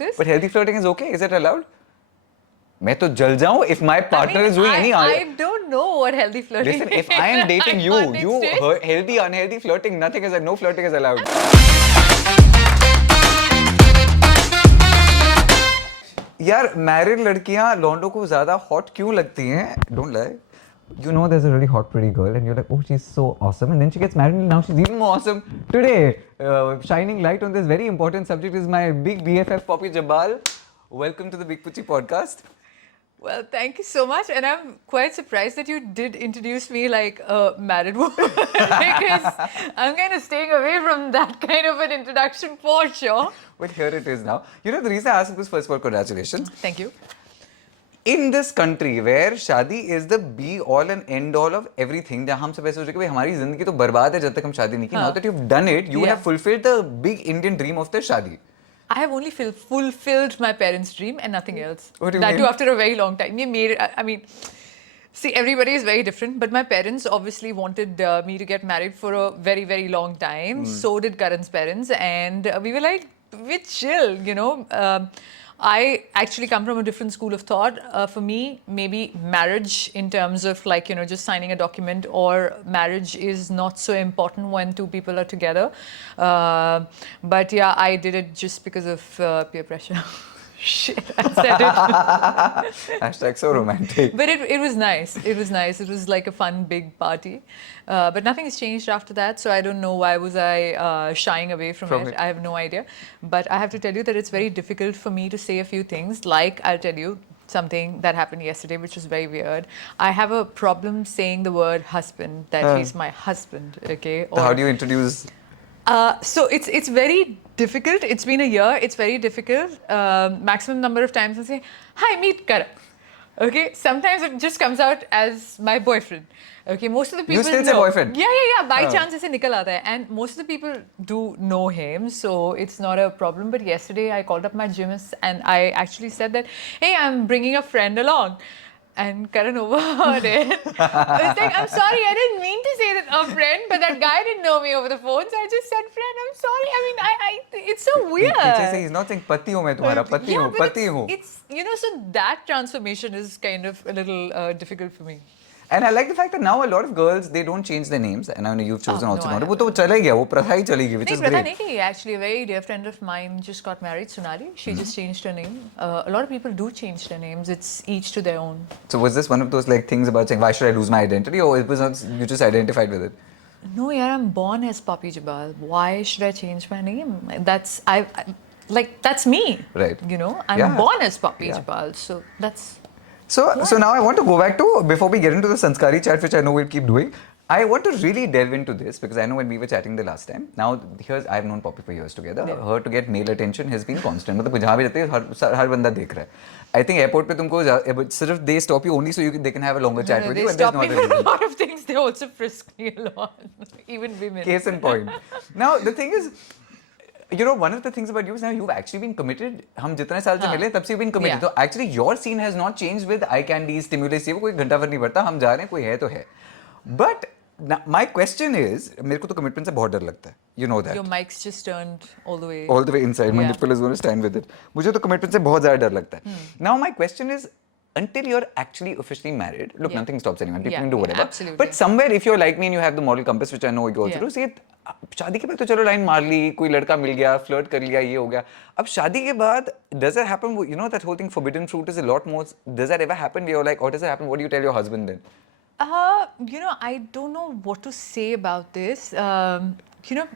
this? But healthy flirting is okay. Is it allowed? मैं तो जल जाऊं if my partner is doing any. I don't know what healthy flirting Listen, is. if I am dating you healthy, unhealthy flirting, no flirting is allowed. यार married लड़कियां लौंडों को ज्यादा hot क्यों लगती हैं? Don't lie. You know there's a really hot pretty girl and you're like, oh, she's so awesome, and then she gets married and now she's even more awesome. Today, shining light on this very important subject is my big BFF Poppy Jabbal. Welcome to the Big Pucchi Podcast. Well, thank you so much, and I'm quite surprised that you did introduce me like a married woman because I'm kind of staying away from that kind of an introduction for sure. But here it is now. You know, the reason I asked this, first of all, congratulations. Thank you. In this country where शादी is the be all and end all of everything, जहाँ हम सब ऐसे सोच रहे कि भाई हमारी जिंदगी तो बर्बाद है जब तक हम शादी नहीं की. Now that you've done it, you have fulfilled the big Indian dream of the शादी. I have only fulfilled my parents' dream and nothing else. What do you that mean? too after a very long time. I mean, see, everybody is very different, but my parents obviously wanted me to get married for a very, very long time. So did Karan's parents, and we were like, we're chill, you know. I actually come from a different school of thought. For me, maybe marriage in terms of like, you know, just signing a document or marriage is not so important when two people are together. But yeah, I did it just because of peer pressure. Shit, I said it. Hashtag so romantic. But it was nice. It was nice. It was like a fun big party. But nothing has changed after that. So I don't know why was I shying away from it. I have no idea. But I have to tell you that it's very difficult for me to say a few things. Like I'll tell you something that happened yesterday, which was very weird. I have a problem saying the word husband, that he's my husband. Okay. So how do you introduce? So it's very difficult. It's been a year. It's very difficult. Maximum number of times I say, "Hi, meet Karan." Okay. Sometimes it just comes out as my boyfriend. Okay. Most of the people You still say boyfriend? Yeah. By chance, ऐसे निकल आता है. And most of the people do know him, so it's not a problem. But yesterday I called up my gymist and I actually said that, "Hey, I'm bringing a friend along." And Karan overheard it. I was like, I'm sorry, I didn't mean to say that a friend, but that guy didn't know me over the phone, so I just said friend. I'm sorry. I mean, it's so weird. He's not saying पति हूँ मैं तुम्हारा पति हूँ. It's, you know, so that transformation is kind of a little difficult for me. And I like the fact that now a lot of girls, they don't change their names, and I know you've chosen also not. वो तो चला ही गया, वो प्रथा ही चली गई, which is great. नहीं, actually, a very dear friend of mine just got married, Sonali. She just changed her name. A lot of people do change their names. It's each to their own. So was this one of those like things about saying, why should I lose my identity, or it was not, you just identified with it? No, yeah, I'm born as Poppy Jabbal. Why should I change my name? That's me. Right. You know, I'm born as Poppy Jabbal, so that's. So now I want to go back to, before we get into the Sanskari chat, which I know we'll keep doing, I want to really delve into this because I know when we were chatting the last time, now I have known Poppy for years together, her to get male attention has been constant. मतलब जहाँ भी जाते हैं हर बंदा देख रहा है. I think airport पे तुमको सिर्फ they stop you only so they can have a longer chat with you. They stop me for a lot of things. They also frisk me a lot, even women. Case in point. Now the thing is, you know, one of the things about you is now you've actually been committed. हम जितने साल से मिले तब से you've been committed. So actually your scene has not changed with eye candy, stimulus. ये कोई घंटा भर नहीं पड़ता. हम जा रहे हैं, कोई है तो है. But my question is, मेरे को तो commitment से बहुत डर लगता है. You know that. Your mic's just turned all the way. All the way inside. My nipple is going to stand with it. मुझे तो commitment से बहुत ज़्यादा डर लगता है. Now my question is, until you're actually officially married, look, nothing stops anyone. People can do whatever. Absolutely. But somewhere, if you're like me and you have the moral compass, which I know you go through, see, शादी के बाद तो चलो line मार ली, कोई लड़का मिल गया, flirt कर लिया, ये हो गया. अब शादी के बाद, does that happen? You know that whole thing, forbidden fruit is a lot more. Does that ever happen? You're like, or does it happen? What do you tell your husband then? You know, I don't know what to say about this. You know,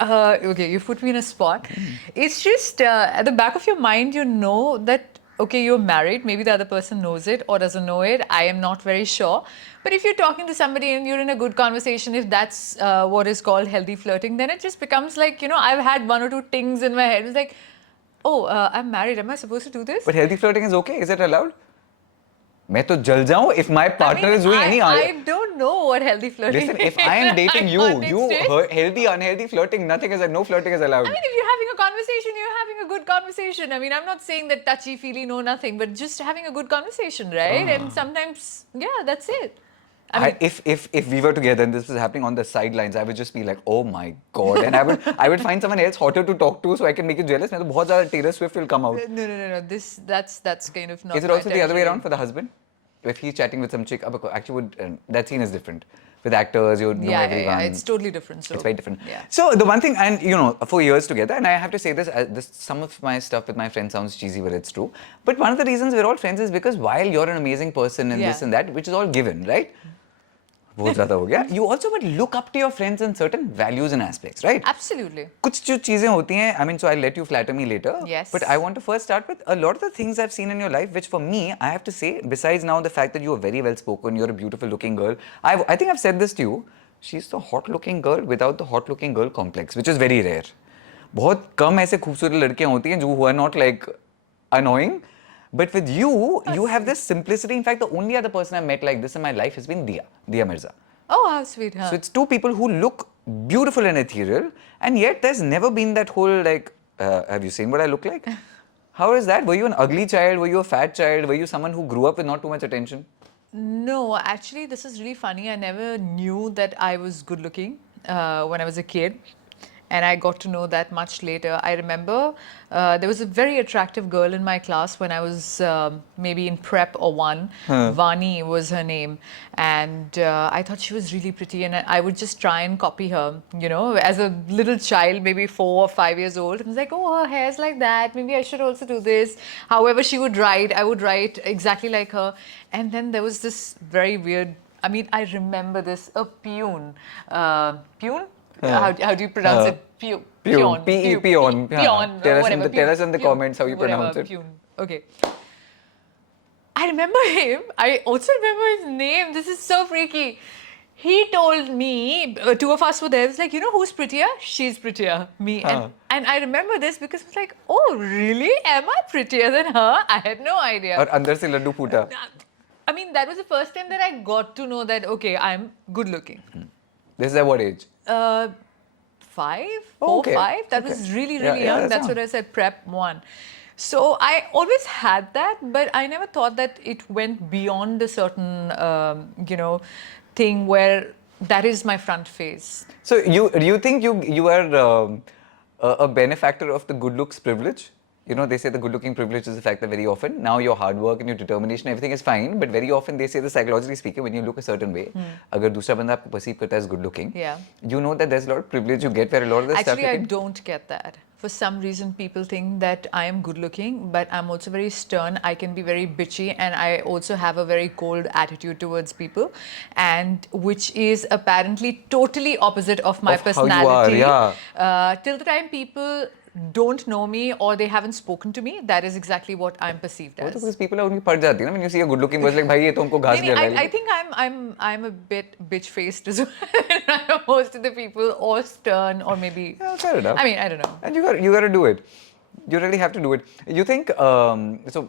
okay, you put me in a spot. It's just at the back of your mind, you know that. Okay, you're married, maybe the other person knows it or doesn't know it, I am not very sure. But if you're talking to somebody and you're in a good conversation, if that's what is called healthy flirting, then it just becomes like, you know, I've had one or two tings in my head. It's like, oh, I'm married, am I supposed to do this? But healthy flirting is okay, is it allowed? मैं तो जल जाऊं if my partner is doing any. I don't know what healthy flirting is. Listen, if I am dating you healthy, unhealthy flirting, no flirting is allowed. I mean, if you're having a conversation, you're having a good conversation. I mean, I'm not saying that touchy-feely, no nothing, but just having a good conversation, right? And sometimes, yeah, that's it. If we were together and this was happening on the sidelines, I would just be like, oh my god, and I would find someone else hotter to talk to so I can make you jealous. And बहुत ज़्यादा Taylor Swift will come out. No. That's kind of not. Is it also the other way around for the husband? If he's chatting with some chick, actually that scene is different. With actors, you know everyone. Yeah, it's totally different. So. It's very different. Yeah. So the one thing, and for years together, and I have to say this, some of my stuff with my friends sounds cheesy, but it's true. But one of the reasons we're all friends is because while you're an amazing person and this and that, which is all given, right? बहुत ज़्यादा हो गया. You also would look up to your friends in certain values and aspects, right? Absolutely. कुछ जो चीजें होती हैं, I mean, so I'll let you flatter me later. Yes. But I want to first start with a lot of the things I've seen in your life, which for me, I have to say, besides now the fact that you are very well spoken, you're a beautiful looking girl. I think I've said this to you. She's the hot looking girl without the hot looking girl complex, which is very rare. बहुत कम ऐसे खूबसूरत लड़कियां होती हैं जो who are not like annoying. But with you, you have this simplicity. In fact, the only other person I've met like this in my life has been Dia Mirza. Oh, how sweet, huh? So it's two people who look beautiful and ethereal, and yet there's never been that whole like, have you seen what I look like? How is that? Were you an ugly child? Were you a fat child? Were you someone who grew up with not too much attention? No, actually, this is really funny. I never knew that I was good looking when I was a kid. And I got to know that much later. I remember there was a very attractive girl in my class when I was maybe in prep or one. Vani was her name. And I thought she was really pretty. And I would just try and copy her, as a little child, maybe 4 or 5 years old. I was like, oh, her hair's like that. Maybe I should also do this. However she would write, I would write exactly like her. And then there was this very weird, I remember this, a peon. Peon? How do you pronounce it? Peon. Peon. Peon. Peon. Tell us in the comments how you pronounce it. Peon. Okay. I remember him. I also remember his name. This is so freaky. He told me, two of us were there. It was like, who's prettier? She's prettier. Me. And I remember this because I was like, oh, really? Am I prettier than her? I had no idea. Or andar se laddu phoota. That was the first time that I got to know that, okay, I'm good looking. This is at what age? 5, 4, 5. That was really, really young. That's what I said, prep 1. So I always had that, but I never thought that it went beyond a certain, thing where that is my front face. So you think you are a benefactor of the good looks privilege? They say the good-looking privilege is the fact that very often, now your hard work and your determination, everything is fine, but very often they say that psychologically speaking, when you look a certain way, agar dusra banda aapko perceive karta as good-looking, you know that there's a lot of privilege you get where a lot of the stuff... Actually, I don't get that. For some reason, people think that I am good-looking, but I'm also very stern. I can be very bitchy, and I also have a very cold attitude towards people, and which is apparently totally opposite of my personality. How you are, till the time people don't know me or they haven't spoken to me, that is exactly what I'm perceived as. Because people are only pad jati na when you see a good-looking person like, bhai, ye to humko ghas gira raha hai. I think I'm a bit bitch-faced as well. Most of the people, or stern, or maybe. Yeah, fair enough. I don't know. And you got to do it. You really have to do it. You think so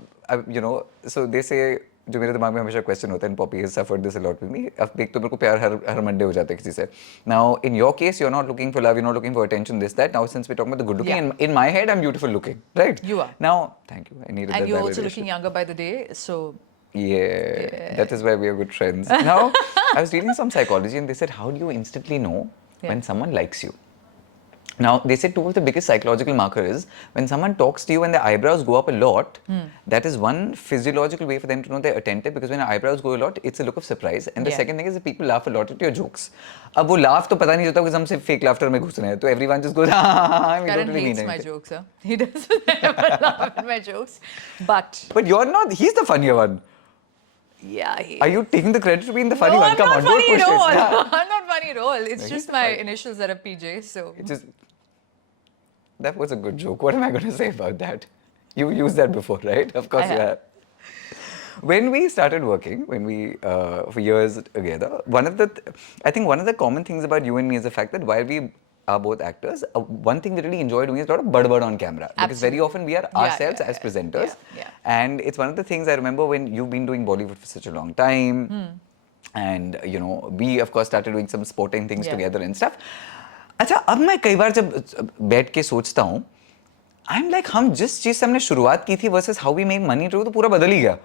they say. जो मेरे दिमाग में हमेशा question होता है, and Poppy has suffered this a lot with me. अब देख तो मेरे को प्यार हर मंडे हो जाता है किसी से. Now in your case, you're not looking for love, you're not looking for attention, this that. Now since we're talking about the good looking, in my head, I'm beautiful looking, right? You are. Now, thank you. I needed that validation. And you're also looking younger by the day, so. Yeah, that is why we are good friends. Now, I was reading some psychology, and they said, how do you instantly know when someone likes you? Now, they said two of the biggest psychological marker is when someone talks to you and their eyebrows go up a lot, that is one physiological way for them to know they're attentive, because when your eyebrows go a lot, it's a look of surprise. And the second thing is that people laugh a lot at your jokes. अब वो laugh तो पता नहीं होता because हम सिर्फ fake laughter में घुस रहे हैं, तो everyone just goes, we don't really mean hates anything. my jokes, huh? He doesn't ever laugh at my jokes. But you're not, he's the funnier one. Yeah. Are you taking the credit for being the funny one? Come on, don't push it. Yeah. I'm not funny at all. It's just my initials that are PJ, so. That was a good joke. What am I going to say about that? You used that before, right? Of course you have. When we started working, for years together, I think one of the common things about you and me is the fact that while we are both actors, one thing we really enjoy doing is a lot of bad on camera. Because very often we are ourselves as presenters. Yeah. And it's one of the things I remember when you've been doing Bollywood for such a long time. And, we of course started doing some sporting things together and stuff. अच्छा, अब मैं कई बार जब बैठ के सोचता हूँ, I'm like, हम जिस चीज़ से हमने शुरुआत की थी versus how we make money, तो पूरा बदल ही गया.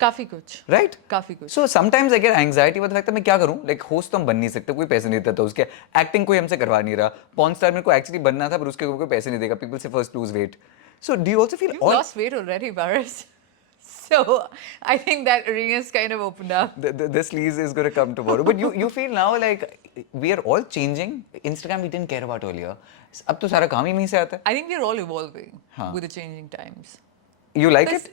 काफी कुछ. Right? काफी कुछ. So sometimes I get anxiety about the fact that मैं क्या करूँ? Like host तो हम बन नहीं सकते, कोई पैसे नहीं देता तो उसके acting कोई हमसे करवा नहीं रहा. Porn star मेरे को actually बनना था पर उसके कोई पैसे नहीं देगा. People say first lose weight. So do you also feel You've lost weight already, Paras. So I think that arena's kind of opened up. the sleaze is going to come tomorrow. But you feel now like we are all changing. Instagram we didn't care about earlier. अब तो सारा काम ही वहीं से आता है. I think we're all evolving हाँ. with the changing times. You like it?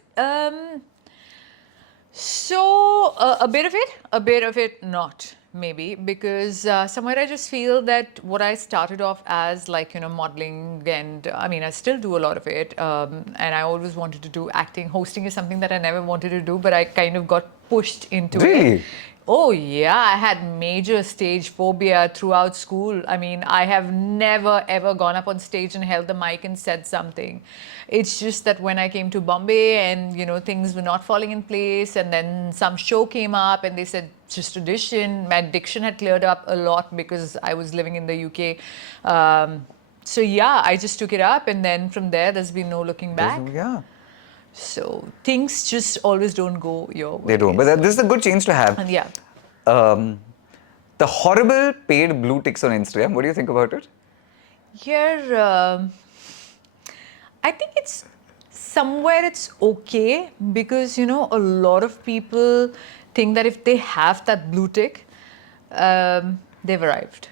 So a bit of it not. Maybe because somewhere I just feel that what I started off as like modeling and I mean I still do a lot of it and I always wanted to do acting. Hosting is something that I never wanted to do but I kind of got pushed into it. Really? Oh yeah, I had major stage phobia throughout school. I mean, I have never ever gone up on stage and held the mic and said something. It's just that when I came to Bombay and things were not falling in place and then some show came up and they said just audition. My diction had cleared up a lot because I was living in the UK. So yeah, I just took it up and then from there there's been no looking back. Yeah. So things just always don't go your way. They don't. But this is a good change to have. And yeah. The horrible paid blue ticks on Instagram. What do you think about it? Here, I think it's somewhere it's okay because a lot of people think that if they have that blue tick, they've arrived.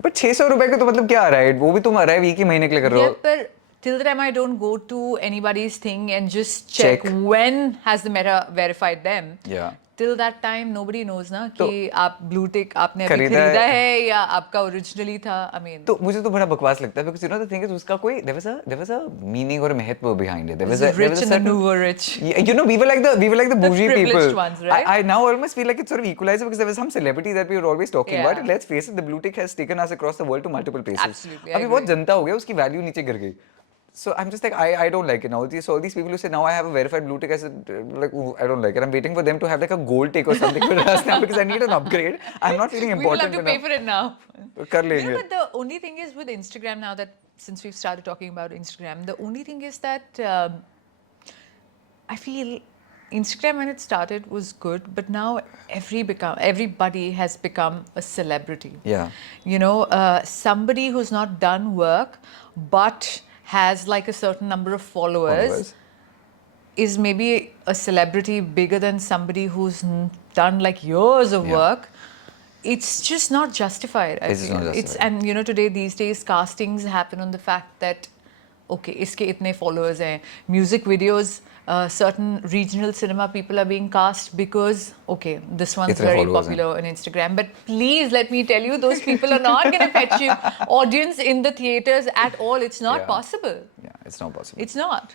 But 600 रुपए का तो मतलब क्या arrived? वो भी तुम arrive एक ही महीने के लिए कर रहे हो. Yeah, but till the time I don't go to anybody's thing and just check when has the Meta verified them. Yeah. Till that time nobody knows ना कि आप blue tick आपने अभी खरीदा है या आपका originally था. I mean. तो मुझे तो बड़ा बकवास लगता है because the thing is उसका कोई there was a meaning or a महत्व behind it. There was a rich and the new were rich. We were like the bougie people. Ones, right? I now almost feel like it's sort of equalizer because there was some celebrity that we were always talking about. And let's face it, the blue tick has taken us across the world to multiple places. Absolutely. अभी बहुत जनता हो गया उसकी value नीचे गिर गई. So I'm just like, I don't like it now. So all these people who say, now I have a verified blue tick, I said, like, I don't like it. I'm waiting for them to have like a gold tick or something for us now because I need an upgrade. I'm not feeling important We will have to pay for it now. कर लेंगे. But the only thing is with Instagram now that, since we've started talking about Instagram, the only thing is that I feel Instagram when it started was good, but now everybody has become a celebrity. Yeah. Somebody who's not done work, but has like a certain number of followers is maybe a celebrity bigger than somebody who's done like years of work. It's just not justified. It's not justified. And today, these days, castings happen on the fact that, okay, iske itne followers hain. Music videos, certain regional cinema people are being cast because, okay, this one's very popular on Instagram. But please let me tell you, those people are not going to fetch you audience in the theatres at all. It's not possible. Yeah, it's not possible. It's not.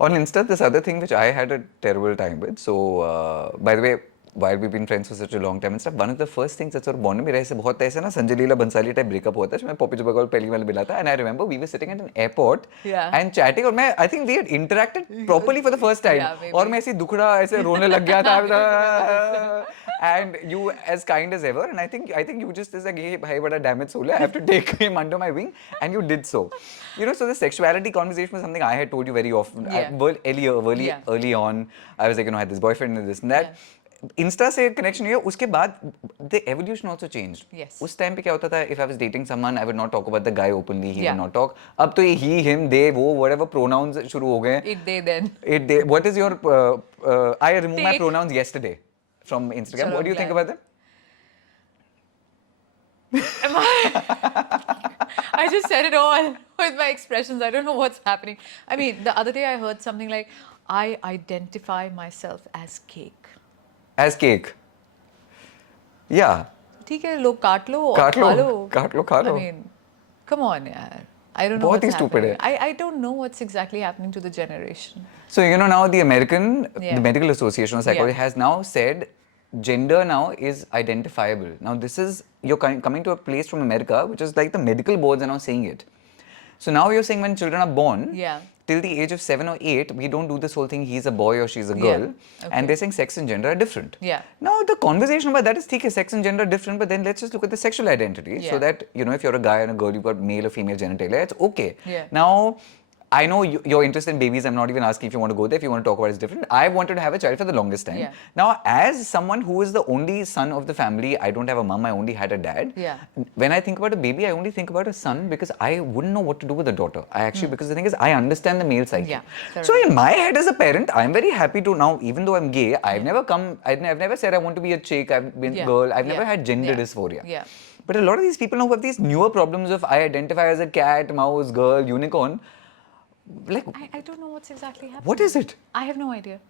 On Insta, this other thing which I had a terrible time with. So, by the way, while we've been friends for such a long time and stuff, one of the first things that sort of bonded me, मेरा ऐसे बहुत ऐसे ना Sanjay Leela Bhansali type breakup होता है, जो मैं Poppy जुबागौल पहली वाला मिला था, and I remember we were sitting at an airport and chatting, और मैं I think we had interacted properly for the first time, और मैं ऐसे दुखड़ा ऐसे रोने लग गया था, and you as kind as ever, and I think you just is like, hey भाई बड़ा damage soul है, I have to take him under my wing, and you did so. So the sexuality conversation was something I had told you very often, early on. I was like, I had this boyfriend and this and that. Insta से connection हुआ उसके बाद the evolution also changed. Yes. उस time पे क्या होता था, if I was dating someone, I would not talk about the guy openly. He would not talk. अब तो ये he, him, they, वो whatever pronouns शुरू हो गए. It, they, then. It, they. What is your? I removed my pronouns yesterday from Instagram. What do you think about them? I just said it all with my expressions. I don't know what's happening. I mean, the other day I heard something like, I identify myself as cake. As cake. Yeah. ठीक है, लोग काट लो और खा लो. I mean, come on, यार. I don't know what's happening. I don't know what's exactly happening to the generation. So now the the Medical Association of Psychology has now said gender now is identifiable. Now this is, you're coming to a place from America, which is like the medical boards are now saying it. So now you're saying when children are born, till the age of 7 or 8, we don't do this whole thing, he's a boy or she's a girl. And they're saying sex and gender are different. Now the conversation about that is, sex and gender are different, but then let's just look at the sexual identity. So that, if you're a guy and a girl, you've got male or female genitalia, it's okay. Now, I know you're interested in babies. I'm not even asking if you want to go there. If you want to talk about it, it's different. I wanted to have a child for the longest time. Yeah. Now, as someone who is the only son of the family, I don't have a mom. I only had a dad. Yeah. When I think about a baby, I only think about a son because I wouldn't know what to do with a daughter. I actually, because the thing is, I understand the male psyche. Yeah, So in my head as a parent, I'm very happy to now, even though I'm gay, I've never said I want to be a chick, I've been a girl, I've never had gender dysphoria. Yeah. But a lot of these people now have these newer problems of I identify as a cat, mouse, girl, unicorn. Like, I don't know what's exactly happening. what is it? I have no idea.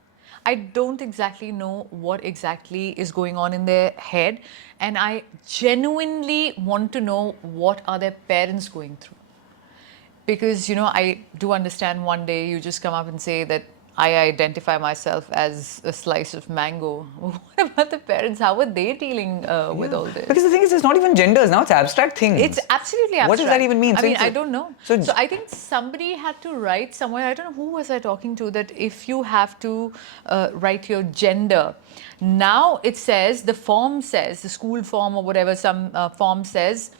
I don't exactly know what exactly is going on in their head, and I genuinely want to know what are their parents going through. Because, I do understand one day you just come up and say that I identify myself as a slice of mango. What about the parents? How are they dealing with all this? Because the thing is, it's not even genders now, it's abstract things. It's absolutely abstract. What does that even mean? I mean, I don't know. So I think somebody had to write somewhere, I don't know who was I talking to, that if you have to write your gender, now it says, the form says, the school form or whatever, some form says,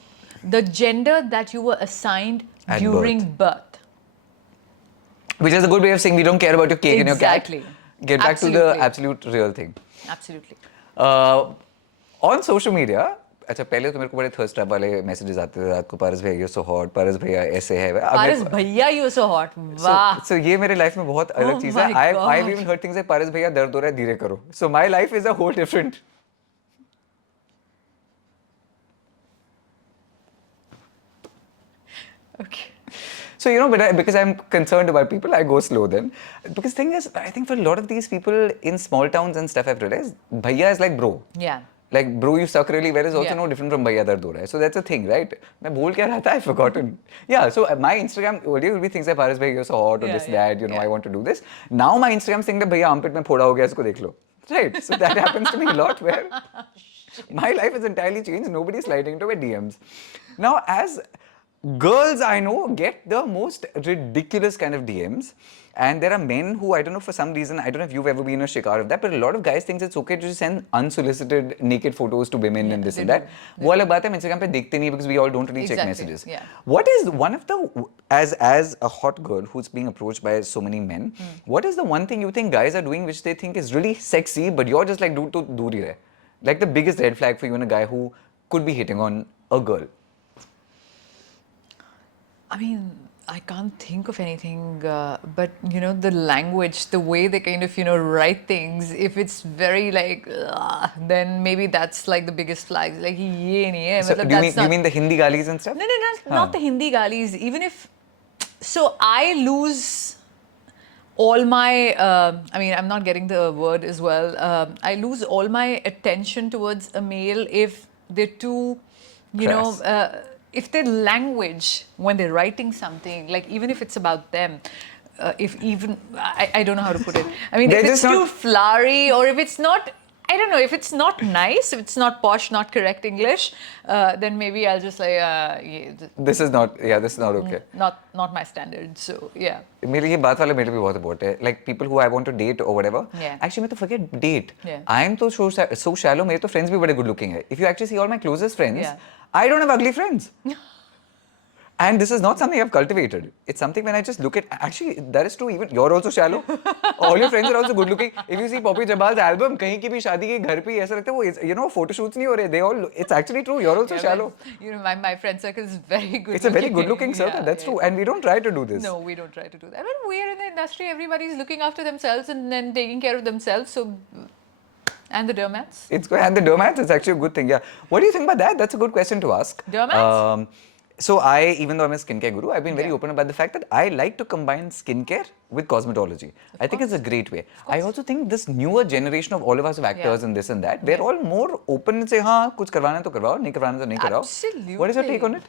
the gender that you were assigned At during birth. Which is a good way of saying we don't care about your cake and your cat. Exactly. Get back to the absolute real thing. Absolutely. On social media, अच्छा पहले तो मेरे को बड़े thirst trap वाले messages आते थे रात को पारस भैया you're so hot, पारस भैया ऐसे है पारस भैया you're so hot. वाह. So ये मेरे लाइफ में बहुत अलग चीज है. I've even heard things like पारस भैया दर्द हो रहा है धीरे करो. So my life is a whole different. Okay. So, but because I'm concerned about people, I go slow then. Because the thing is, I think for a lot of these people in small towns and stuff, I've realized, bhaiya is like bro. Yeah. Like, bro, you suck really well is also no different from bhaiya dard ho raha hai. So that's a thing, right? मैं बोल क्या रहा था? I've forgotten. Yeah, so my Instagram earlier would be things like Paras bhai, you're so hot, or this, that, I want to do this. Now my Instagram saying that bhaiya armpit mein phoda ho gaya, isko dekh lo. Right? So that happens to me a lot where my life has entirely changed. Nobody's sliding into my DMs. Now, as girls I know get the most ridiculous kind of DMs, and there are men who, I don't know, for some reason, I don't know if you've ever been a shikar of that, but a lot of guys think it's okay to just send unsolicited naked photos to women and this and that. वो अलग बात है, हम Instagram पे देखते नहीं because we all don't really check messages. Yeah. What is one of the, as a hot girl who's being approached by so many men, what is the one thing you think guys are doing which they think is really sexy, but you're just like, dude, to दूर ही रहे? Like the biggest red flag for you in a guy who could be hitting on a girl? I mean, I can't think of anything, but the language, the way they kind of write things, if it's very like, then maybe that's like the biggest flag. Like, ye nahi hai. So do you mean the Hindi galis and stuff? No, not the Hindi galis. Even if, so I lose all my, I mean, I'm not getting the word as well. I lose all my attention towards a male if they're too, if their language, when they're writing something, like even if it's about them, I don't know how to put it. I mean, if it's too flowery or if it's not, I don't know, if it's not nice, if it's not posh, not correct English, then maybe I'll just like, this is not okay. Not my standard, so yeah. मेरे ये बात वाला मेरे भी बहुत important है. Like people who I want to date or whatever. Yeah. Actually, मैं तो forget date. Yeah. I'm so shallow. मेरे तो friends भी बड़े good looking है. If you actually see all my closest friends, I don't have ugly friends. And this is not something I've cultivated. It's something when I just look at, actually, that is true, even you're also shallow. All your friends are also good looking. If you see Poppy Jabbal's album, कहीं की भी शादी के घर पे ऐसा लगता है वो, photo shoots नहीं हो रहे. They all, it's actually true, you're also shallow. My friend circle is very good. It's a very good looking circle, that's true. And we don't try to do this. No, we don't try to do that. I mean, we're in the industry, everybody's looking after themselves and then taking care of themselves, so... And the dermats? And the dermats, it's actually a good thing, yeah. What do you think about that? That's a good question to ask. Dermats? So even though I'm a skincare guru, I've been very open about the fact that I like to combine skincare with cosmetology. I think it's a great way. I also think this newer generation of all of us actors and this and that, they're all more open and say, हाँ, कुछ करवाना है तो करवाओ, नहीं करवाना तो नहीं कराओ. Absolutely. What is your take on it?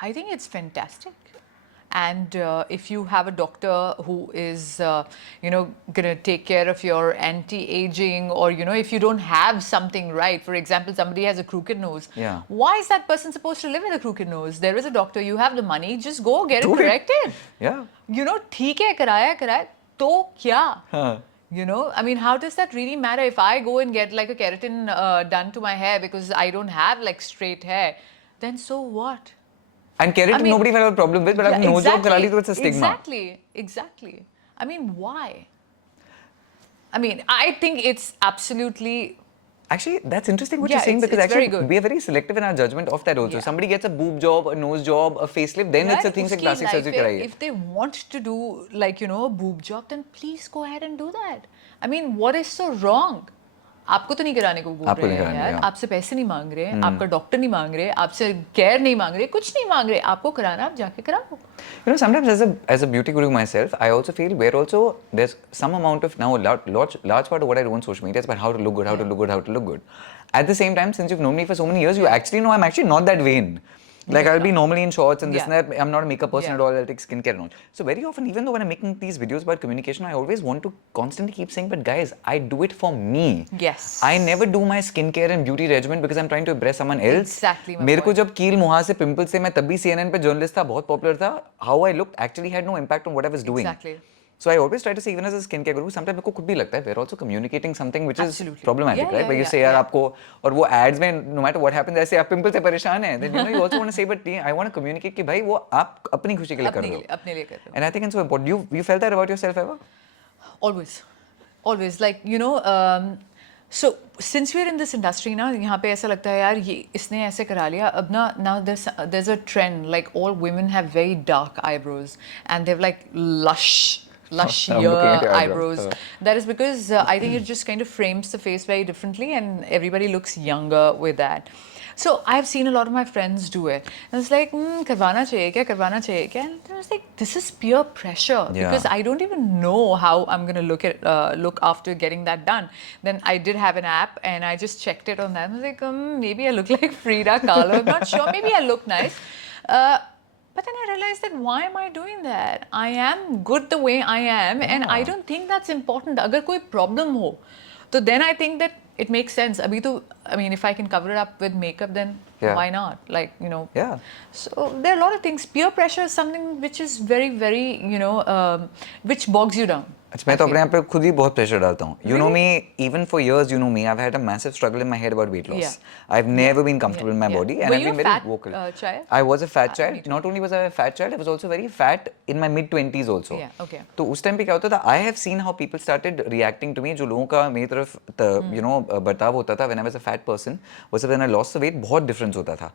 I think it's fantastic. And if you have a doctor who is, going to take care of your anti-aging, or, if you don't have something right, for example, somebody has a crooked nose. Yeah. Why is that person supposed to live with a crooked nose? There is a doctor, you have the money, just go get it corrected. Yeah. ठीक है, कराया, तो क्या? I mean, how does that really matter? If I go and get like a keratin done to my hair because I don't have like straight hair, then so what? And keratin nobody will have a problem with, but if nose job kara li to it's a stigma. Exactly. I mean, why? I mean, I think it's absolutely... Actually, that's interesting what you're saying, because actually we are very selective in our judgment of that also. Somebody gets a boob job, a nose job, a facelift, then it's a thing like plastic surgery karaiye. If they want to do like, you know, a boob job, then please go ahead and do that. I mean, what is so wrong? आपको तो नहीं कराने को बोल रहे हैं यार, आपसे पैसे नहीं मांग रहे, आपका डॉक्टर नहीं मांग रहे, आपसे केयर नहीं मांग रहे, कुछ नहीं मांग रहे, आपको कराना आप जाके कराओ. You know, sometimes as a beauty guru myself, I also feel there's some amount of now large part of what I do on social media is about how to look good, how to look good, how to look good. At the same time, since you've known me for so many years, you actually know I'm actually not that vain. Like I'll be normally in shorts and this and that. I'm not a makeup person at all. I'll take skincare and all. So very often, even though when I'm making these videos about communication, I always want to constantly keep saying, but guys, I do it for me. Yes. I never do my skincare and beauty regimen because I'm trying to impress someone else. Exactly. मेरे को जब कील मुहां से pimple से मैं तभी CNN पे जर्नलिस्ट था, बहुत पॉपुलर था. How I looked actually had no impact on what I was doing. Exactly. So I always try to say, even as a skincare guru, sometimes मेरे को खुद भी लगता है, we're also communicating something which is problematic, right? But you say यार आपको, और वो ads में no matter what happens, ऐसे आप पिंपल से परेशान हैं, then you know you also want to say, but I want to communicate कि भाई वो आप अपनी खुशी के लिए कर रहे हो. अपने लिए कर रहे हो. And I think it's so important. You felt that about yourself ever? Always. Like, you know, so since we're in this industry now, यहाँ पे ऐसा लगता है यार ये इसने ऐसे करा लिया, अब ना now there's a trend, like all women have very dark eyebrows and they've like lush eyebrows. That is because I think it just kind of frames the face very differently and everybody looks younger with that. So I've seen a lot of my friends do it. And it's like, करवाना चाहिए क्या? And I was like, this is pure pressure because I don't even know how I'm going to look after getting that done. Then I did have an app and I just checked it on that. I was like, maybe I look like Frida Kahlo. I'm not sure. Maybe I look nice. But then I realized that why am I doing that? I am good the way I am and I don't think that's important. अगर कोई problem हो, so then I think that it makes sense. I mean, if I can cover it up with makeup, then why not? Like, you know. Yeah. So there are a lot of things. Peer pressure is something which is very, very, you know, which bogs you down. अच्छा मैं तो अपने आप पे खुद ही बहुत pressure डालता हूँ. You know me, even for years, you know me, I've had a massive struggle in my head about weight loss. I've never been comfortable in my body and I've been very vocal. Were you a fat child? I was a fat child. Not only was I a fat child, I was also very fat in my mid-20s also. Yeah, okay. तो उस time पे क्या होता था? I have seen how people started reacting to me. जो लोगों का मेरी तरफ you know बर्ताव होता था when I was a fat person versus when I lost the weight, बहुत difference होता था.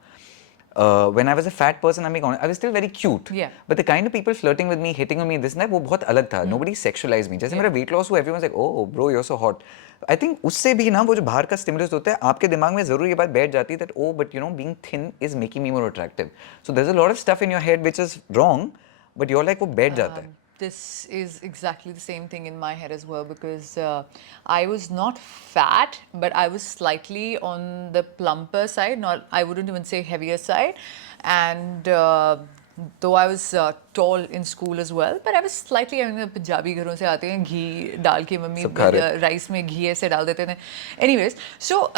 When I was a fat person, I was still very cute. Yeah. But the kind of people flirting with me, hitting on me, this and that, वो बहुत अलग था. Nobody sexualized me. जैसे मेरा weight loss हुआ, everyone's like, oh, bro, you're so hot. I think उससे भी ना वो जो बाहर का stimulus होता है, आपके दिमाग में ज़रूर ये बात बैठ जाती है that oh, but you know, being thin is making me more attractive. So there's a lot of stuff in your head which is wrong, but you're like वो बैठ जाता है. This is exactly the same thing in my head as well because I was not fat, but I was slightly on the plumper side. Not, I wouldn't even say heavier side. And though I was tall in school as well, but I was slightly, I mean, Punjabi घरों से आते हैं घी डाल के mummy rice में घी ऐसे डाल देते थे. Anyways, so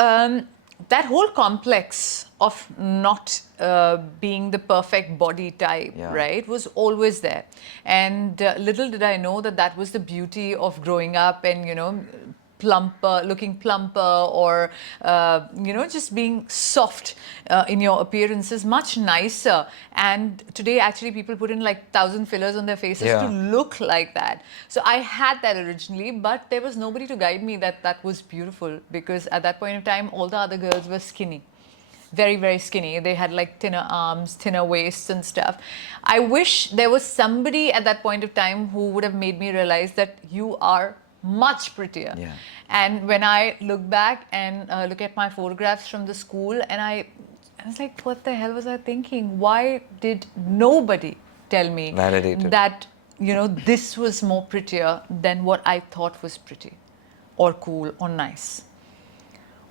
that whole complex of not being the perfect body type, right, was always there. And little did I know that that was the beauty of growing up and, you know, looking plumper or, you know, just being soft in your appearance is much nicer. And today, actually, people put in like 1,000 fillers on their faces to look like that. So I had that originally, but there was nobody to guide me that that was beautiful because at that point in time, all the other girls were skinny. Very, very skinny. They had like thinner arms, thinner waists and stuff. I wish there was somebody at that point of time who would have made me realize that you are much prettier. Yeah. And when I look back and look at my photographs from the school, and I was like, what the hell was I thinking? Why did nobody tell me that, you know, this was more prettier than what I thought was pretty or cool or nice?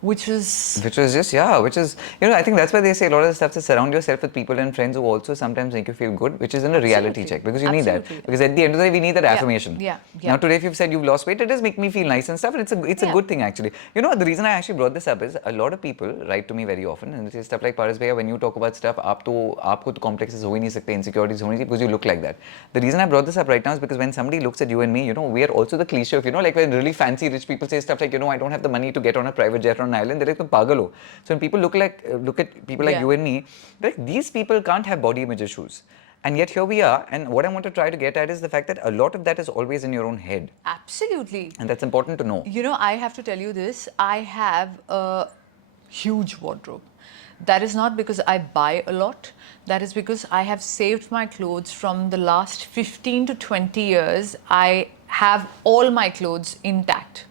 Which is just, you know, I think that's why they say a lot of the stuff to surround yourself with people and friends who also sometimes make you feel good, which is in a reality check, because you need that. Because at the end of the day, we need that affirmation. Now, today, if you've said you've lost weight, it does make me feel nice and stuff, and it's a good thing, actually. You know, the reason I actually brought this up is a lot of people write to me very often, and they say stuff like, Paras bhaiya, when you talk about stuff, aapko to complexes ho hi nahi sakte, insecurities ho nahi sakte, because you look like that. The reason I brought this up right now is because when somebody looks at you and me, you know, we are also the cliche of, you know, like when really fancy rich people say stuff like, you know, I don't have the money to get on a private jet or on an island. They're like, "Tum pagal ho." So when people look at people like you and me, they're like, these people can't have body image issues. And yet here we are. And what I want to try to get at is the fact that a lot of that is always in your own head. Absolutely. And that's important to know. You know, I have to tell you this. I have a huge wardrobe. That is not because I buy a lot. That is because I have saved my clothes from the last 15 to 20 years. I have all my clothes intact.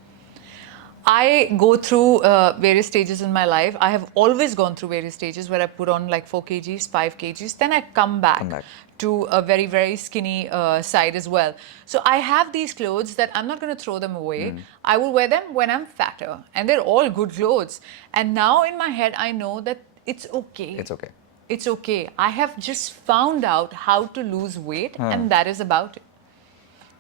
I go through various stages in my life. I have always gone through various stages where I put on like 4 kgs, 5 kgs. Then I come back to a very, very skinny side as well. So I have these clothes that I'm not going to throw them away. I will wear them when I'm fatter. And they're all good clothes. And now in my head, I know that it's okay. It's okay. It's okay. I have just found out how to lose weight and that is about it.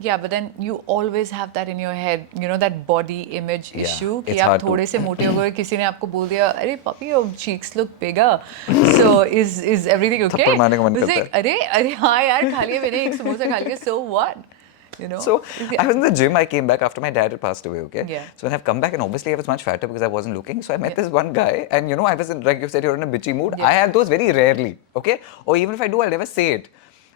Yeah, but then you always have that in your head, you know, that body image issue. कि आप थोड़े से मोटे हो गए, किसी ने आपको बोल दिया, अरे puppy, your cheeks look bigger. So is everything okay? थप्पड़ मारने का मन It's करता like, अरे हाँ यार, खा लिया मैंने एक समोसा खा लिया, so what? You know? So I was in the gym. I came back after my dad had passed away. Okay. Yeah. So when I've come back, and obviously I was much fatter because I wasn't looking. So I met this one guy, and you know, I was in, like you said, you're in a bitchy mood. I have those very rarely. Okay. Or even if I do, I'll never say it.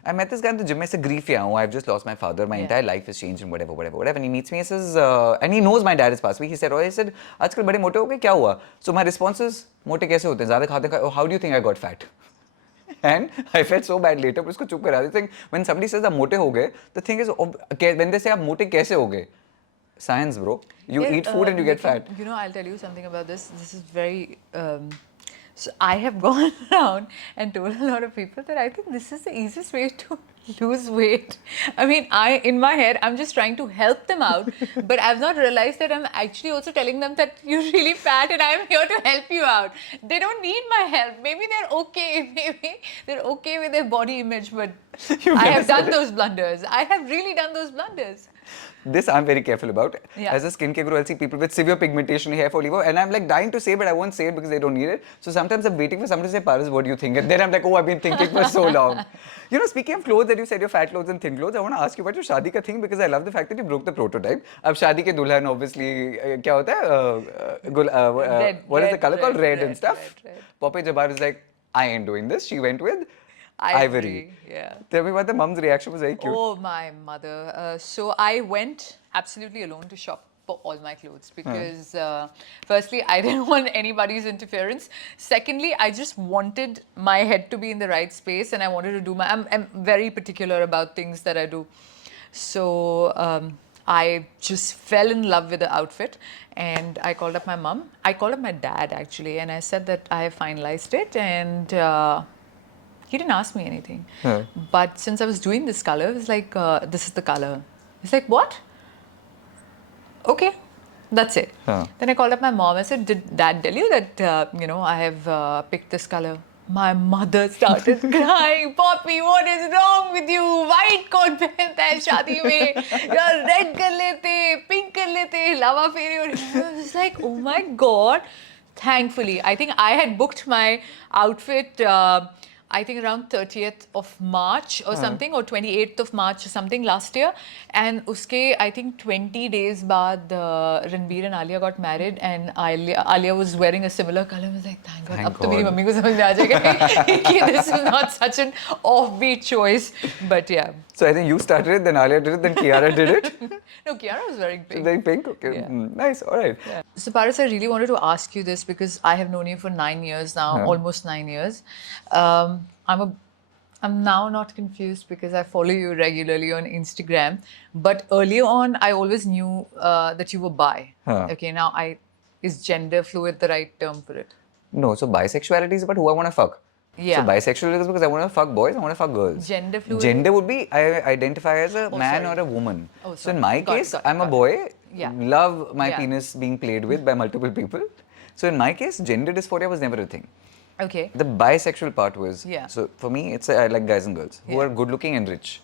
I met this guy in the gym. I said, grief, I've just lost my father. My entire life has changed and whatever. And he meets me. He says, and he knows my dad has passed away. He said, आजकल बड़े मोटे हो गए, क्या हुआ? So my response is, मोटे कैसे होते हैं? ज़्यादा खाते हैं? How do you think I got fat? And I felt so bad later. But उसको चुप करा देते हैं. When somebody says आप मोटे हो गए, the thing is, when they say आप मोटे कैसे हो गए? Science, bro. You eat food and you get fat. You know, I'll tell you something about this. This is very. So I have gone around and told a lot of people that I think this is the easiest way to lose weight. I mean, in my head, I'm just trying to help them out, but I've not realized that I'm actually also telling them that you're really fat and I'm here to help you out. They don't need my help. Maybe they're okay. Maybe they're okay with their body image, but I have done those blunders. I have really done those blunders. This I'm very careful about. Yeah. As a skincare guru, I'll see people with severe pigmentation, hair fall, liver, and I'm like dying to say, but I won't say it because they don't need it. So sometimes I'm waiting for somebody to say, Paras, what do you think? And then I'm like, oh, I've been thinking for so long. You know, speaking of clothes, that you said your fat clothes and thin clothes, I want to ask you about your शादी का thing because I love the fact that you broke the prototype. अब शादी के दुल्हन obviously क्या होता है? What is the color called? Red and stuff. Poppy Jabbal is like, I ain't doing this. She went with Ivory. Yeah. Tell me what the mum's reaction was. Very cute. Oh, my mother. So I went absolutely alone to shop for all my clothes because firstly, I didn't want anybody's interference. Secondly, I just wanted my head to be in the right space and I wanted to do I'm very particular about things that I do. So I just fell in love with the outfit and I called up my mum. I called up my dad actually and I said that I have finalized it and he didn't ask me anything. But since I was doing this color, it was like, this is the color. He's like, what? Okay, that's it. Then I called up my mom. I said, did dad tell you that, you know, I have picked this color? My mother started crying. Poppy, what is wrong with you? White coat पहनता है शादी में. यार red कर लेते, pink कर लेते, lava Pheri. I was like, oh my God. Thankfully, I think I had booked my outfit I think around 30th of March or something, or 28th of March or something last year. And uske, I think 20 days baad, Ranveer and Alia got married and Alia was wearing a similar color. I was like, thank God. Ab to meri mummy ko samajh mein aa jayega ki this is not such an offbeat choice. But yeah. So I think you started it, then Alia did it, then Kiara did it. No, Kiara was wearing pink. Wearing pink? Okay. Yeah. Nice. All right. Yeah. So Paras, I really wanted to ask you this because I have known you for 9 years now, almost 9 years. I'm now not confused because I follow you regularly on Instagram. But earlier on, I always knew that you were bi. Okay, now is gender fluid the right term for it? No, so bisexuality is about who I want to fuck. Yeah. So bisexual is because I want to fuck boys, I want to fuck girls. Gender fluid? Gender would be I identify as a man or a woman. Oh, so in my case, I'm a boy. Love my penis being played with by multiple people. So in my case, gender dysphoria was never a thing. Okay. The bisexual part was. Yeah. So for me, it's I like guys and girls who are good looking and rich.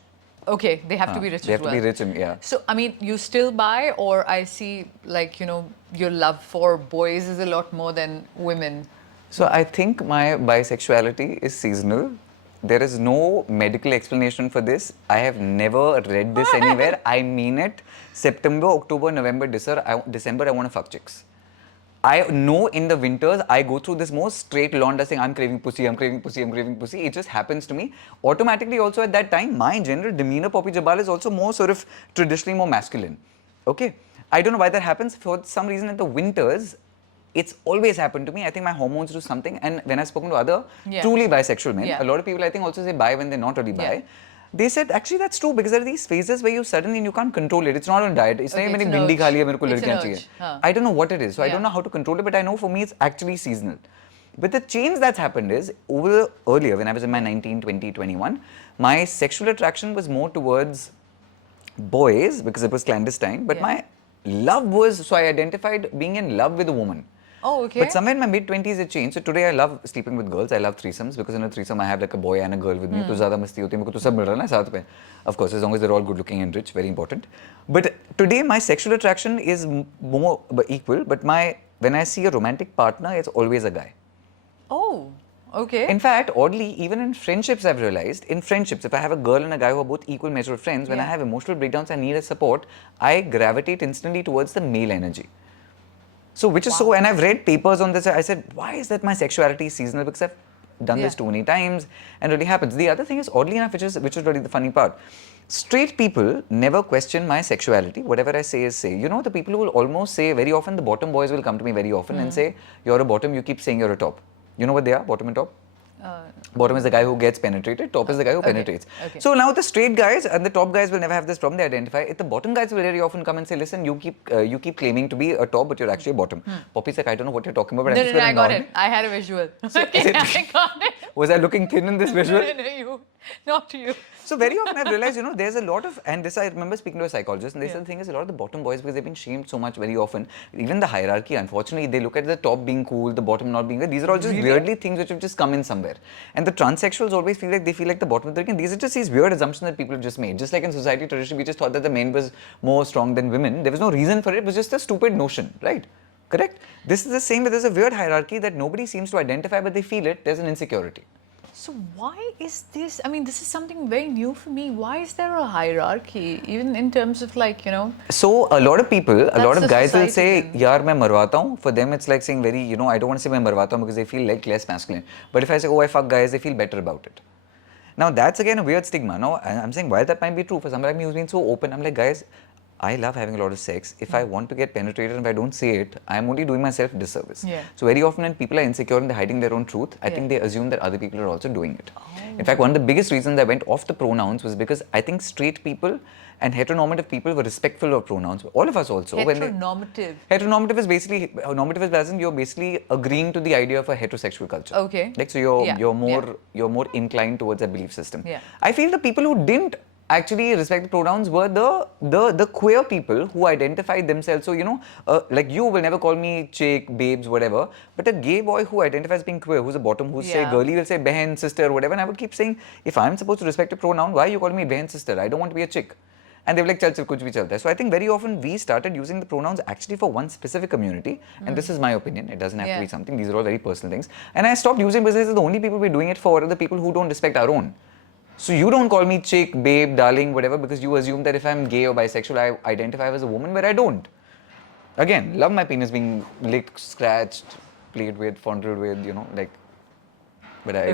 Okay, they have to be rich as well. They have to be rich and yeah. So, I mean, you still bi, or I see, like, you know, your love for boys is a lot more than women. So I think my bisexuality is seasonal. There is no medical explanation for this. I have never read this anywhere. I mean it. September, October, November, December, I want to fuck chicks. I know in the winters, I go through this most straight laundry saying, I'm craving pussy, I'm craving pussy, I'm craving pussy. It just happens to me. Automatically also at that time, my general demeanor, Poppy Jabbal, is also more sort of traditionally more masculine. Okay? I don't know why that happens. For some reason in the winters, it's always happened to me. I think my hormones do something. And when I've spoken to other truly bisexual men, a lot of people I think also say bi when they're not really bi. They said actually that's true because there are these phases where you suddenly you can't control it. It's not on diet. It's not it's an bindi urge. kha liya, mere ko It's an ladkiyan urge. chahiye. I don't know what it is. So I don't know how to control it, but I know for me it's actually seasonal. But the change that's happened is earlier when I was in my 19, 20, 21, my sexual attraction was more towards boys because it was clandestine. But my love was, so I identified being in love with a woman. Oh, okay. But somewhere in my mid-20s it changed. So today I love sleeping with girls. I love threesomes because in a threesome I have like a boy and a girl with me. तो ज़्यादा मस्ती होती है मेरे को तो सब मिल रहा है ना साथ में. Of course, as long as they're all good-looking and rich, very important. But today my sexual attraction is more equal. But when I see a romantic partner, it's always a guy. Oh, okay. In fact, oddly, even in friendships, I've realized, in friendships, if I have a girl and a guy who are both equal measure of friends, when I have emotional breakdowns and need a support, I gravitate instantly towards the male energy. So, which is so, and I've read papers on this, I said, why is that my sexuality is seasonal? Because I've done this too many times and it really happens. The other thing is, oddly enough, which is really the funny part, straight people never question my sexuality. Whatever I say is say. You know, the people who will almost say, very often, the bottom boys will come to me very often and say, you're a bottom, you keep saying you're a top. You know what they are, bottom and top? Bottom is the guy who gets penetrated, top is the guy who penetrates. So now the straight guys and the top guys will never have this problem, they identify it. The bottom guys will very often come and say, listen, you keep claiming to be a top, but you're actually a bottom. Poppy's like, I don't know what you're talking about. No, I got it. I had a visual. I got it. Was I looking thin in this visual? No, you. Not you. So very often I've realized, you know, there's a lot of, and this I remember speaking to a psychologist, and they said the thing is a lot of the bottom boys, because they've been shamed so much very often, even the hierarchy, unfortunately, they look at the top being cool, the bottom not being good. These are all just weirdly things which have just come in somewhere. And the transsexuals always feel like they feel like the bottom of the ring. These are just these weird assumptions that people have just made. Just like in society traditionally, we just thought that the men was more strong than women. There was no reason for it. It was just a stupid notion, right? Correct? This is the same, but there's a weird hierarchy that nobody seems to identify, but they feel it. There's an insecurity. So why is this? I mean, this is something very new for me. Why is there a hierarchy, even in terms of like, you know? So a lot of people, a lot of guys will say, then. "Yaar, main marwata hu." For them, it's like saying very, you know, I don't want to say main marwata hu because they feel like less masculine. But if I say, "Oh, I fuck guys," they feel better about it. Now that's again a weird stigma. Now I'm saying while that might be true for somebody like me who's been so open, I'm like, guys, I love having a lot of sex. If I want to get penetrated and if I don't say it, I'm only doing myself disservice. So very often when people are insecure and they're hiding their own truth, I think they assume that other people are also doing it. In fact, one of the biggest reasons I went off the pronouns was because I think straight people and heteronormative people were respectful of pronouns. All of us also. Heteronormative. Heteronormative is basically, normative is as in you're basically agreeing to the idea of a heterosexual culture. Okay. Like so you're more inclined towards that belief system. Yeah. I feel the people who didn't actually respect the pronouns were the queer people who identified themselves. So, you know, like you will never call me chick, babes, whatever. But a gay boy who identifies being queer, who's a bottom, who's say girly, will say behan, sister, whatever. And I would keep saying, if I'm supposed to respect a pronoun, why are you calling me behan, sister? I don't want to be a chick. And they were like, chal, chal, kuch bhi chalta hai. So I think very often we started using the pronouns actually for one specific community. And this is my opinion. It doesn't have to be something. These are all very personal things. And I stopped using because the only people we're doing it for are the people who don't respect our own. So you don't call me chick, babe, darling, whatever, because you assume that if I'm gay or bisexual, I identify as a woman, but I don't. Again, love my penis being licked, scratched, played with, fondled with, you know, like, but I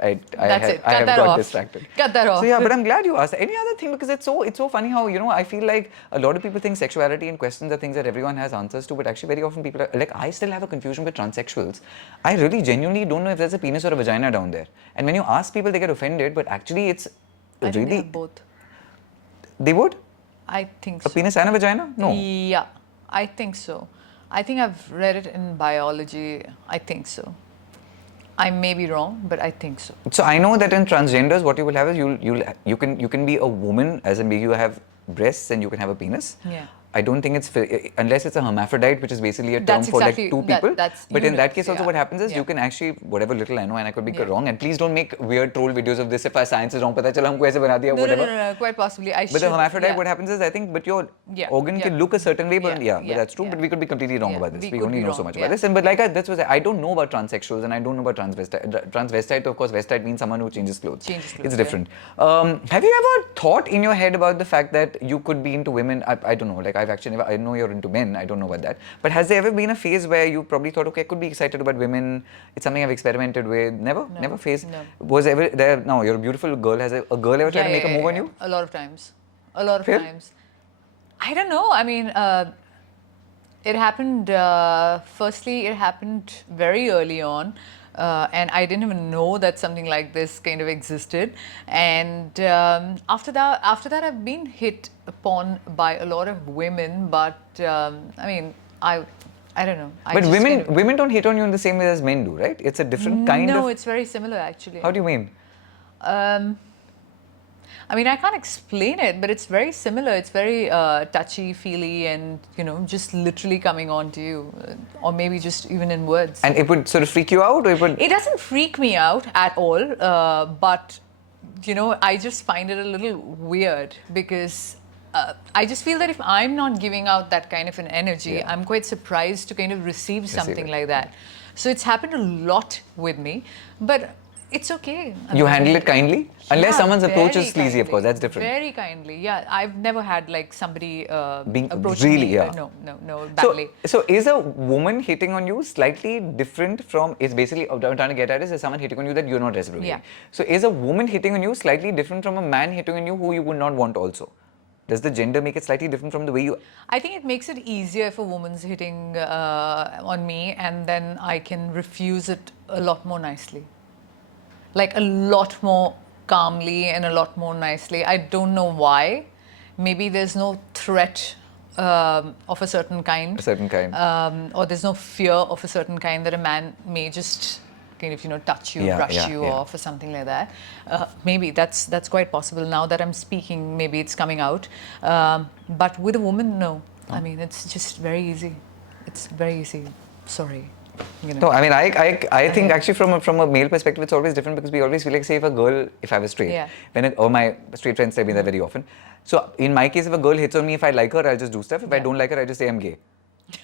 have got distracted. Cut that off. So yeah, but I'm glad you asked. Any other thing, because it's so funny how, you know, I feel like a lot of people think sexuality and questions are things that everyone has answers to, but actually very often people are, like, I still have a confusion with transsexuals. I really genuinely don't know if there's a penis or a vagina down there. And when you ask people, they get offended, but actually it's I think they have both. They would? I think so. A penis and a vagina? No. Yeah, I think so. I think I've read it in biology. I think so. I may be wrong, but I think so. So I know that in transgenders, what you will have is you can be a woman, as in you have breasts and you can have a penis. Yeah. I don't think it's unless it's a hermaphrodite, which is basically a term for like two people. But in that case, also what happens is you can actually, whatever little I know, and I could be wrong, and please don't make weird troll videos of this. If our science is wrong, pata chala humko aise bana diya, whatever. No, quite possibly. But the hermaphrodite, what happens is, I think, but your organ can look a certain way, but but that's true. But we could be completely wrong about this. We only know so much about this. And but like that's what I don't know about transsexuals, and I don't know about transvestite. Transvestite, of course, vestite means someone who changes clothes. It's different. Have you ever thought in your head about the fact that you could be into women? I don't know. Like I've actually never, I know you're into men, I don't know about that. But has there ever been a phase where you probably thought, okay, I could be excited about women, it's something I've experimented with? Never? No, Never phase? no. Was ever there, no, you're a beautiful girl, has a girl ever tried to make a move on you? A lot of times. A lot of Phil? times. I don't know. I mean, it happened, firstly, it happened very early on. And I didn't even know that something like this kind of existed. And after that, I've been hit upon by a lot of women. But I mean, I don't know. But women don't hit on you in the same way as men do, right? It's a different kind of. No, it's very similar actually. How do you mean? I mean, I can't explain it, but it's very similar. It's very touchy-feely and, just literally coming on to you. Or maybe just even in words. And it would sort of freak you out? Or it doesn't freak me out at all. But, I just find it a little weird because I just feel that if I'm not giving out that kind of an energy, I'm quite surprised to kind of receive something like that. So it's happened a lot with me. But it's okay. You handle it kindly? Unless someone's approach is sleazy, kindly, of course, that's different. Very kindly, yeah. I've never had like somebody Being approach really, me. yeah. No, badly. So is a woman hitting on you slightly different from, is basically what I'm trying to get at is someone hitting on you that you're not reciprocating. Yeah. So is a woman hitting on you slightly different from a man hitting on you who you would not want also? Does the gender make it slightly different from the way you... I think it makes it easier if a woman's hitting on me and then I can refuse it a lot more nicely. Like a lot more calmly and a lot more nicely. I don't know why. Maybe there's no threat of a certain kind. A certain kind. Or there's no fear of a certain kind that a man may just kind of, touch you, brush you off or something like that. Maybe that's quite possible. Now that I'm speaking, maybe it's coming out. But with a woman, no. I mean, it's just very easy. It's very easy. Sorry. No, I mean, I think actually from a male perspective, it's always different because we always feel like, say, if I was straight, or my straight friends tell me that very often. So in my case, if a girl hits on me, if I like her, I'll just do stuff. If I don't like her, I just say I'm gay.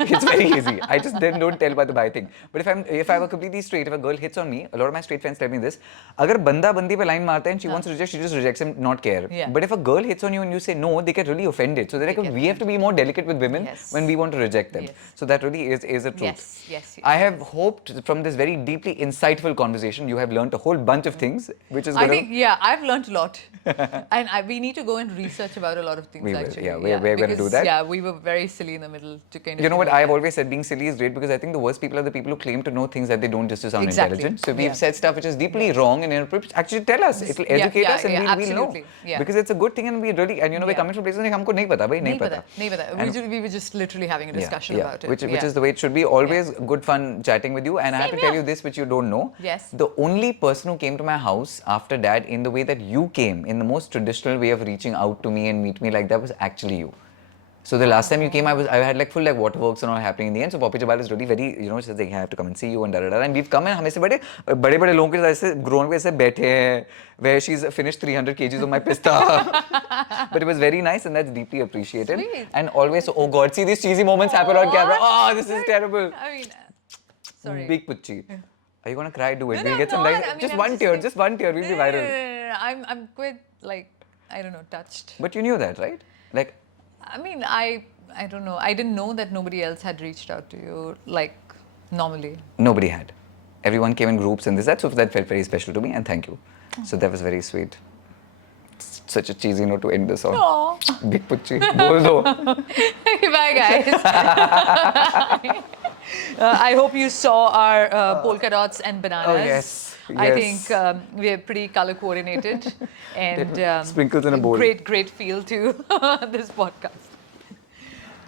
It's very easy. I just then don't tell about the bi thing. But if I were completely straight, if a girl hits on me, a lot of my straight friends tell me this. Agar banda bandi pe line marta and she wants to reject, she just rejects him, not care. Yeah. But if a girl hits on you and you say no, they get really offended. So they're like, we have to be more delicate with women when we want to reject them. Yes. So that really is a truth. Yes. I have hoped from this very deeply insightful conversation, you have learned a whole bunch of things, which is I think, I've learned a lot. And we need to go and research about a lot of things, actually. We're going to do that. Yeah, we were very silly in the middle to kind of... You know what, I've always said, being silly is great because I think the worst people are the people who claim to know things that they don't just to sound intelligent. So if we've said stuff which is deeply wrong and inappropriate, actually tell us. It'll educate us and we'll know. Yeah. Because it's a good thing and we really, and we're coming from places like, humko nahi pata, bhai, nahi pata. We were just literally having a discussion about it. Which is the way it should be. Always good fun chatting with you. And I have to tell you this, which you don't know. Yes. The only person who came to my house after Dad in the way that you came, in the most traditional way of reaching out to me and meet me like that, was actually you. So the last time you came, I had like full waterworks and all happening in the end. So Poppy Jabbal is really very, says like, I have to come and see you and And we've come and हमें से बड़े लोगों के ऐसे grown पे ऐसे बैठे हैं, where she's finished 300 kgs of my pista. But it was very nice and that's deeply appreciated. Sweet. And always, oh God, see these cheesy moments happen on camera. Oh, this is terrible. I mean, sorry. Big Pucchi. Are you gonna cry? Do it. No, We'll get some not. like, I mean, just I'm one just tear, like- just one tear. We'll be viral. No. I'm quite like, I don't know, touched. But you knew that, right? Like, I mean, I don't know. I didn't know that nobody else had reached out to you like normally. nobody had. Everyone came in groups and that, so that felt very special to me and thank you. So that was very sweet. Such a cheesy note to end this on. Aww. Big Pucchi. Bol do. Bye, guys. I hope you saw our polka dots and bananas. Oh, yes. I think we're pretty color coordinated and Sprinkles in a bowl. great feel to this podcast.